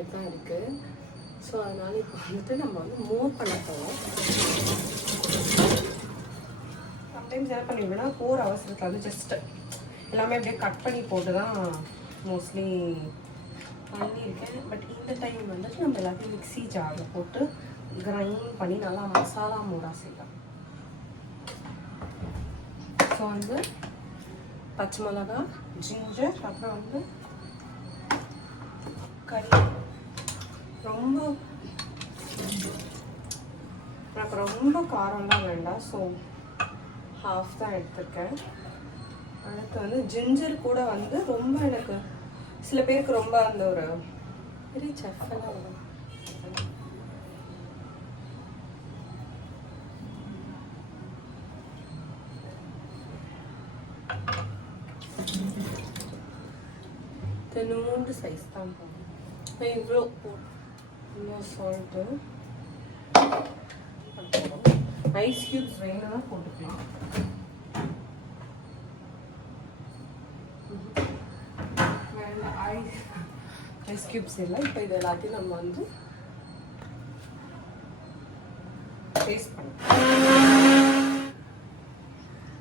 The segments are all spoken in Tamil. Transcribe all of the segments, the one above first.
பேக்கெட் தான் இருக்குது. ஸோ அதனால் இப்போ வந்துட்டு நம்ம வந்து மோர் பண்ண போகிறோம். சம்டைம்ஸ் என்ன பண்ணிவிடுவேன்னா போகிற அவசரத்தில் வந்து ஜஸ்ட்டு எல்லாமே அப்படியே கட் பண்ணி போட்டு தான் மோஸ்ட்லி பண்ணியிருக்கேன். பட் இந்த டைம் வந்துட்டு நம்ம எல்லாத்தையும் மிக்ஸி ஜாரில் போட்டு கிரைண்ட் பண்ணி நல்லா மசாலா மோராக செய்யலாம். ஸோ வந்து பச்சை மிளகா, ஜிஞ்சர், அப்புறம் வந்து கறி. எனக்கு ரொம்ப காரம்லாம் வேண்டாம். ஸோ ஹாஃப் தான் எடுத்திருக்கேன். அடுத்து வந்து ஜிஞ்சர் கூட வந்து ரொம்ப எனக்கு சில பேருக்கு ரொம்ப அந்த ஒரு பெரிய செஃப்லாம் வரும். தென்னூண்டு சைஸ் தான் போகும். இவ்வளோ இன்னும் சால்ட்டு, ஐஸ் க்யூப்ஸ் வேணும்னா போட்டுக்கலாம். ஐஸ் க்யூப்ஸ் இல்லை. இப்போ இது எல்லாத்தையும் நம்ம வந்து டேஸ்ட் பண்ணலாம்.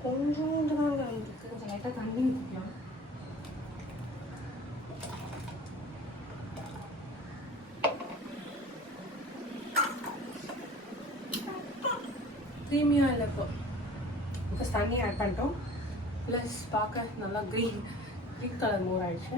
கொஞ்சோண்டு தான் வந்துருக்கு. கொஞ்சம் லைட்டாக தண்ணி ஊற்றிக்கலாம். க்ரீமியாக இல்லை. இப்போ தண்ணி ஆட் பண்ணிட்டோம். ப்ளஸ் பார்க்க நல்லா க்ரீன் கலர் மோர் ஆயிடுச்சு.